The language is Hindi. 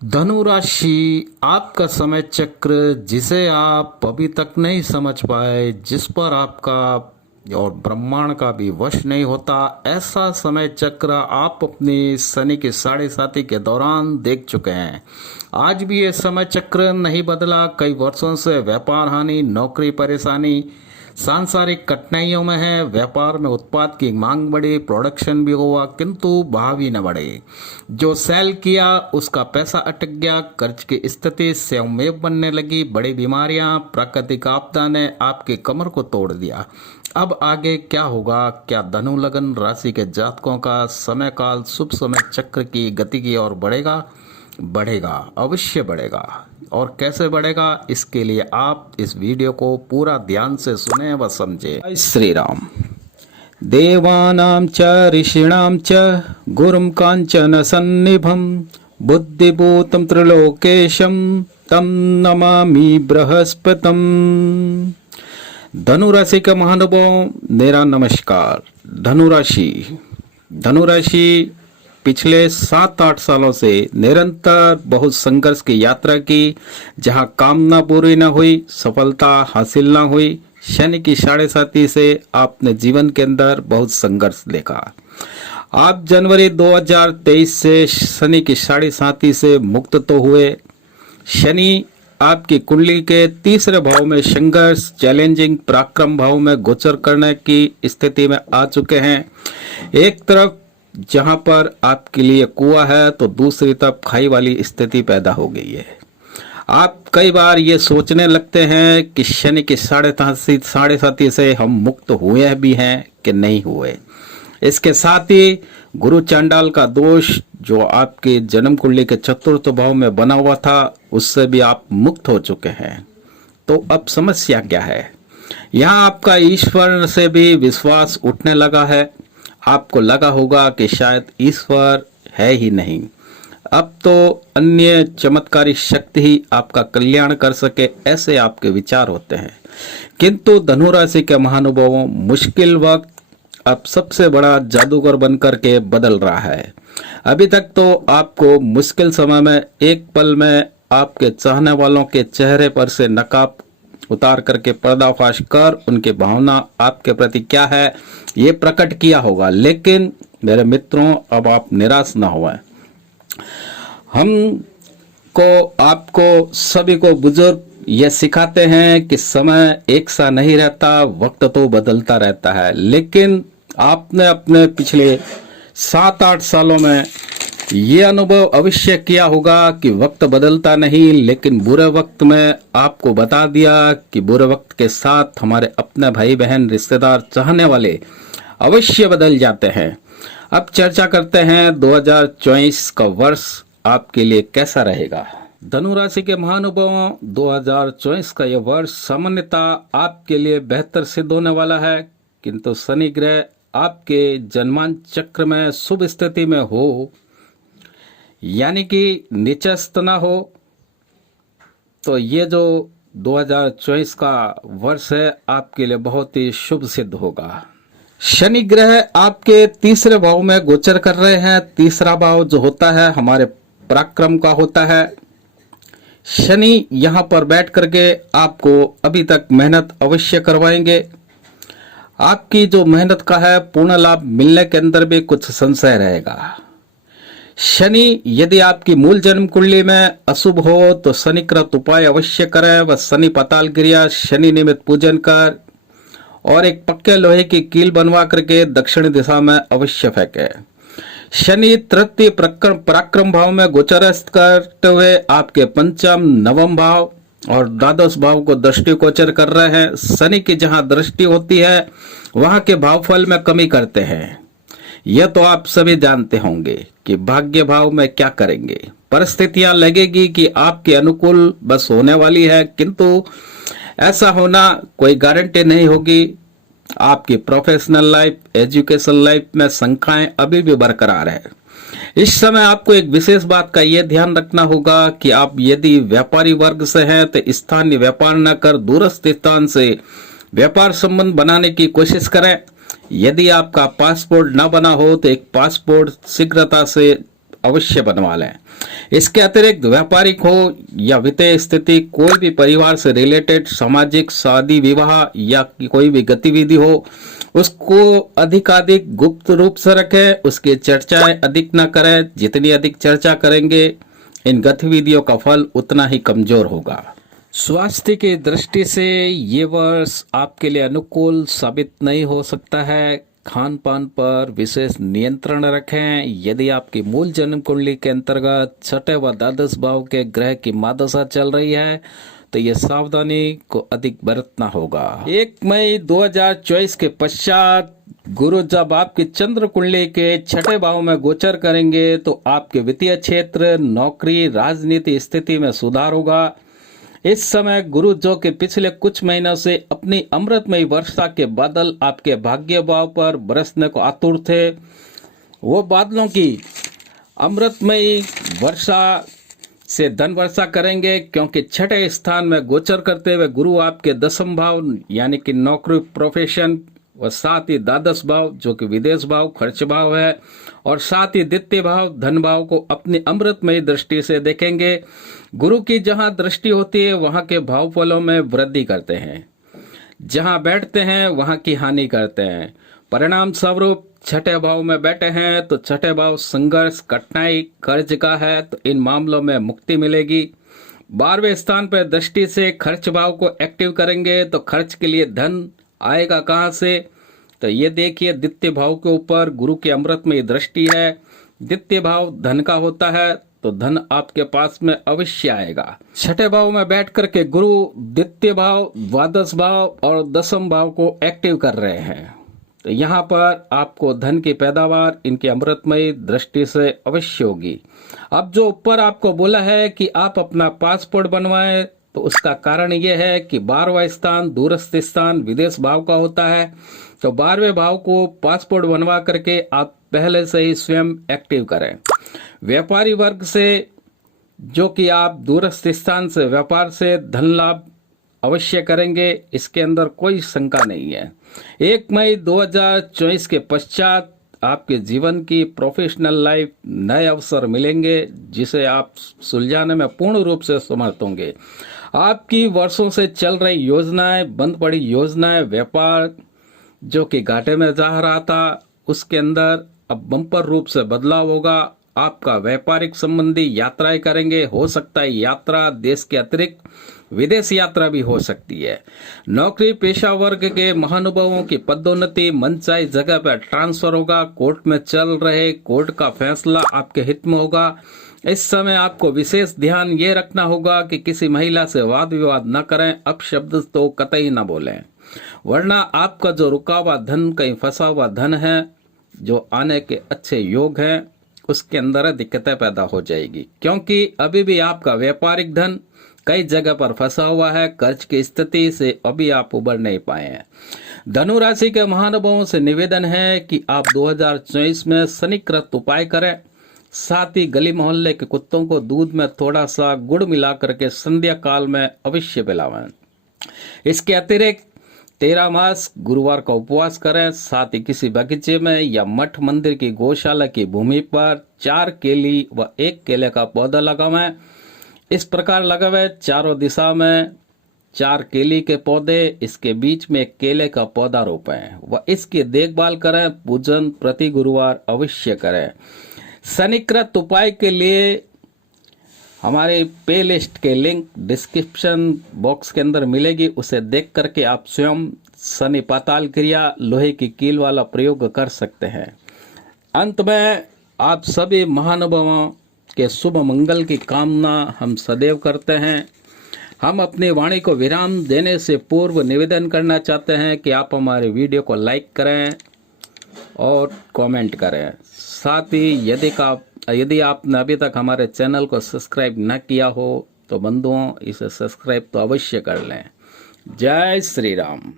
धनु राशि आपका समय चक्र जिसे आप अभी तक नहीं समझ पाए, जिस पर आपका और ब्रह्मांड का भी वश नहीं होता, ऐसा समय चक्र आप अपनी शनि के साढ़े साथी के दौरान देख चुके हैं। आज भी ये समय चक्र नहीं बदला। कई वर्षों से व्यापार हानि, नौकरी परेशानी, सांसारिक कठिनाइयों में है। व्यापार में उत्पाद की मांग बढ़ी, प्रोडक्शन भी हुआ, किंतु भाव ही न बढ़े। जो सेल किया उसका पैसा अटक गया, कर्ज की स्थिति स्वयं बनने लगी। बड़ी बीमारियां, प्राकृतिक आपदा ने आपके कमर को तोड़ दिया। अब आगे क्या होगा? क्या धनु लगन राशि के जातकों का समय काल शुभ समय चक्र की गति की ओर बढ़ेगा? बढ़ेगा, अवश्य बढ़ेगा। और कैसे बढ़ेगा, इसके लिए आप इस वीडियो को पूरा ध्यान से सुने व समझे। जय श्री राम। देवानां च ऋषीणां च गुरुं कांचन सन्निभं बुद्धिभूतं त्रिलोकेशं तं नमामि बृहस्पतिं। धनु राशि के महानुभावों, मेरा नमस्कार। धनु राशि पिछले 7-8 सालों से निरंतर बहुत संघर्ष की यात्रा की। जहां कामना पूरी न हुई, सफलता हासिल न हुई, शनि की साढ़े साथी से आपने जीवन के अंदर बहुत संघर्ष देखा। आप जनवरी 2023 से शनि की साढ़े साथी से मुक्त तो हुए। शनि आपकी कुंडली के तीसरे भाव में संघर्ष, चैलेंजिंग, पराक्रम भाव में गोचर करने की स्थिति में आ चुके हैं। एक तरफ जहां पर आपके लिए कुआं है तो दूसरी तरफ खाई वाली स्थिति पैदा हो गई है। आप कई बार ये सोचने लगते हैं कि शनि के साढ़े साथी से हम मुक्त हुए भी हैं कि नहीं हुए। इसके साथ ही गुरु चांडाल का दोष जो आपके जन्म कुंडली के चतुर्थ भाव में बना हुआ था, उससे भी आप मुक्त हो चुके हैं। तो अब समस्या क्या है? यहाँ आपका ईश्वर से भी विश्वास उठने लगा है। आपको लगा होगा कि शायद ईश्वर है ही नहीं, अब तो अन्य चमत्कारी शक्ति ही आपका कल्याण कर सके, ऐसे आपके विचार होते हैं। किंतु धनु राशि के महानुभावों, मुश्किल वक्त अब सबसे बड़ा जादूगर बनकर के बदल रहा है। अभी तक तो आपको मुश्किल समय में एक पल में आपके चाहने वालों के चेहरे पर से नकाब उतार करके पर्दाफाश कर उनकी भावना आपके प्रति क्या है ये प्रकट किया होगा। लेकिन मेरे मित्रों, अब आप निराश ना हुए। आपको सभी को बुजुर्ग ये सिखाते हैं कि समय एक सा नहीं रहता, वक्त तो बदलता रहता है। लेकिन आपने अपने पिछले 7-8 सालों में ये अनुभव अवश्य किया होगा कि वक्त बदलता नहीं, लेकिन बुरे वक्त में आपको बता दिया कि बुरे वक्त के साथ हमारे अपने भाई बहन, रिश्तेदार, चाहने वाले अवश्य बदल जाते हैं। अब चर्चा करते हैं 2024 का वर्ष आपके लिए कैसा रहेगा। धनु राशि के महानुभावों, 2024 का यह वर्ष सामान्यतः आपके लिए बेहतर सिद्ध होने वाला है। किंतु शनि ग्रह आपके जन्मांत चक्र में शुभ स्थिति में हो, यानी कि नीचस्थ ना हो, तो ये जो 2024 का वर्ष है आपके लिए बहुत ही शुभ सिद्ध होगा। शनि ग्रह आपके तीसरे भाव में गोचर कर रहे हैं। तीसरा भाव जो होता है हमारे पराक्रम का होता है। शनि यहाँ पर बैठ करके आपको अभी तक मेहनत अवश्य करवाएंगे। आपकी जो मेहनत का है पूर्ण लाभ मिलने के अंदर भी कुछ संशय रहेगा। शनि यदि आपकी मूल जन्म कुंडली में अशुभ हो तो शनिकृत उपाय अवश्य करें। व शनि पाताल क्रिया, शनि निमित्त पूजन कर और एक पक्के लोहे की कील बनवा करके दक्षिण दिशा में अवश्य फेंके। शनि तृतीय पराक्रम भाव में गोचरस्थ करते हुए आपके पंचम, नवम भाव और द्वादश भाव को दृष्टि गोचर कर रहे हैं। शनि की जहां दृष्टि होती है वहां के भावफल में कमी करते हैं। यह तो आप सभी जानते होंगे कि भाग्य भाव में क्या करेंगे। परिस्थितियां लगेगी कि आपके अनुकूल बस होने वाली है, किंतु ऐसा होना कोई गारंटी नहीं होगी। आपकी प्रोफेशनल लाइफ, एजुकेशन लाइफ में शंकाएं अभी भी बरकरार है। इस समय आपको एक विशेष बात का यह ध्यान रखना होगा कि आप यदि व्यापारी वर्ग से हैं तो स्थानीय व्यापार न कर दूरस्थ स्थान से व्यापार संबंध बनाने की कोशिश करें। यदि आपका पासपोर्ट न बना हो तो एक पासपोर्ट शीघ्रता से अवश्य बनवा लें। इसके अतिरिक्त व्यापारिक हो या वित्तीय स्थिति, कोई भी परिवार से रिलेटेड सामाजिक शादी विवाह या कोई भी गतिविधि हो, उसको अधिकाधिक गुप्त रूप से रखें, उसकी चर्चाएं अधिक न करें। जितनी अधिक चर्चा करेंगे इन गतिविधियों का फल उतना ही कमजोर होगा। स्वास्थ्य की दृष्टि से ये वर्ष आपके लिए अनुकूल साबित नहीं हो सकता है। खान पान पर विशेष नियंत्रण रखें। यदि आपकी मूल जन्म कुंडली के अंतर्गत छठे व द्वादश भाव के ग्रह की महादशा चल रही है तो ये सावधानी को अधिक बरतना होगा। 1 मई 2024 के पश्चात गुरु जब आपकी चंद्र कुंडली के छठे भाव में गोचर करेंगे तो आपके वित्तीय क्षेत्र, नौकरी, राजनीति स्थिति में सुधार होगा। इस समय गुरु जो कि पिछले कुछ महीनों से अपनी अमृतमयी वर्षा के बादल आपके भाग्य भाव पर बरसने को आतुर थे, वो बादलों की अमृतमयी वर्षा से धन वर्षा करेंगे, क्योंकि छठे स्थान में गोचर करते हुए गुरु आपके दसम भाव यानी कि नौकरी, प्रोफेशन और साथ ही द्वादश भाव जो कि विदेश भाव, खर्च भाव है, और साथ ही द्वितीय भाव धन भाव को अपनी अमृतमयी दृष्टि से देखेंगे। गुरु की जहां दृष्टि होती है वहां के भाव फलों में वृद्धि करते हैं, जहां बैठते हैं वहां की हानि करते हैं। परिणाम स्वरूप छठे भाव में बैठे हैं तो छठे भाव संघर्ष, कठिनाई, कर्ज का है तो इन मामलों में मुक्ति मिलेगी। 12वें स्थान पर दृष्टि से खर्च भाव को एक्टिव करेंगे तो खर्च के लिए धन आएगा कहां से, तो ये देखिए द्वितीय भाव के ऊपर गुरु की अमृतमयी दृष्टि है। द्वितीय भाव धन का होता है तो धन आपके पास में अवश्य आएगा। छठे भाव में बैठ करके गुरु द्वितीय भाव, द्वादश भाव और दसम भाव को एक्टिव कर रहे हैं, तो यहाँ पर आपको धन की पैदावार इनकी अमृतमयी दृष्टि से अवश्य होगी। अब जो ऊपर आपको बोला है कि आप अपना पासपोर्ट बनवाएं, तो उसका कारण यह है कि 12वां स्थान दूरस्थ स्थान विदेश भाव का होता है, तो 12वें भाव को पासपोर्ट बनवा करके आप पहले से ही स्वयं एक्टिव करें। व्यापारी वर्ग से जो कि आप दूरस्थ स्थान से व्यापार से धन लाभ अवश्य करेंगे, इसके अंदर कोई शंका नहीं है। 1 मई 2024 के पश्चात आपके जीवन की प्रोफेशनल लाइफ नए अवसर मिलेंगे, जिसे आप सुलझाने में पूर्ण रूप से समर्थ होंगे। आपकी वर्षों से चल रही योजनाएं, बंद पड़ी योजनाएं, व्यापार जो कि घाटे में जा रहा था उसके अंदर अब बम्पर रूप से बदलाव होगा। आपका व्यापारिक संबंधी यात्राएं करेंगे, हो सकता है यात्रा देश के अतिरिक्त विदेश यात्रा भी हो सकती है। नौकरी पेशा वर्ग के महानुभावों की पदोन्नति, मनचाही जगह पर ट्रांसफर होगा। कोर्ट में चल रहे कोर्ट का फैसला आपके हित में होगा। इस समय आपको विशेष ध्यान ये रखना होगा कि किसी महिला से वाद विवाद न करें, अपशब्द तो कतई न बोलें, वरना आपका जो रुका हुआ धन, कहीं फंसा हुआ धन है जो आने के अच्छे योग हैं, उसके अंदर दिक्कतें पैदा हो जाएगी, क्योंकि अभी भी आपका व्यापारिक धन कई जगह पर फंसा हुआ है। कर्ज की स्थिति से अभी आप उबर नहीं पाए हैं। धनु राशि के महानुभावों से निवेदन है कि आप 2024 में शनिकृत उपाय करें। साथ ही गली मोहल्ले के कुत्तों को दूध में थोड़ा सा गुड़ मिला करके संध्या काल में अवश्य पिलावें। इसके अतिरिक्त 13 मास गुरुवार का उपवास करें। साथ ही किसी बगीचे में या मठ मंदिर की गौशाला की भूमि पर 4 केली व 1 केले का पौधा लगावें। इस प्रकार लगावें, चारों दिशा में 4 केली के पौधे, इसके बीच में 1 केले का पौधा रोपें व इसकी देखभाल करें। पूजन प्रति गुरुवार अवश्य करें। शनिकृत उपाय के लिए हमारे पे लिस्ट के लिंक डिस्क्रिप्शन बॉक्स के अंदर मिलेगी, उसे देख करके आप स्वयं शनि पाताल क्रिया, लोहे की कील वाला प्रयोग कर सकते हैं। अंत में आप सभी महानुभावों के शुभ मंगल की कामना हम सदैव करते हैं। हम अपनी वाणी को विराम देने से पूर्व निवेदन करना चाहते हैं कि आप हमारे वीडियो को लाइक करें और कमेंट करें। साथ ही यदि आपने अभी तक हमारे चैनल को सब्सक्राइब न किया हो तो बंधुओं इसे सब्सक्राइब तो अवश्य कर लें। जय श्री राम।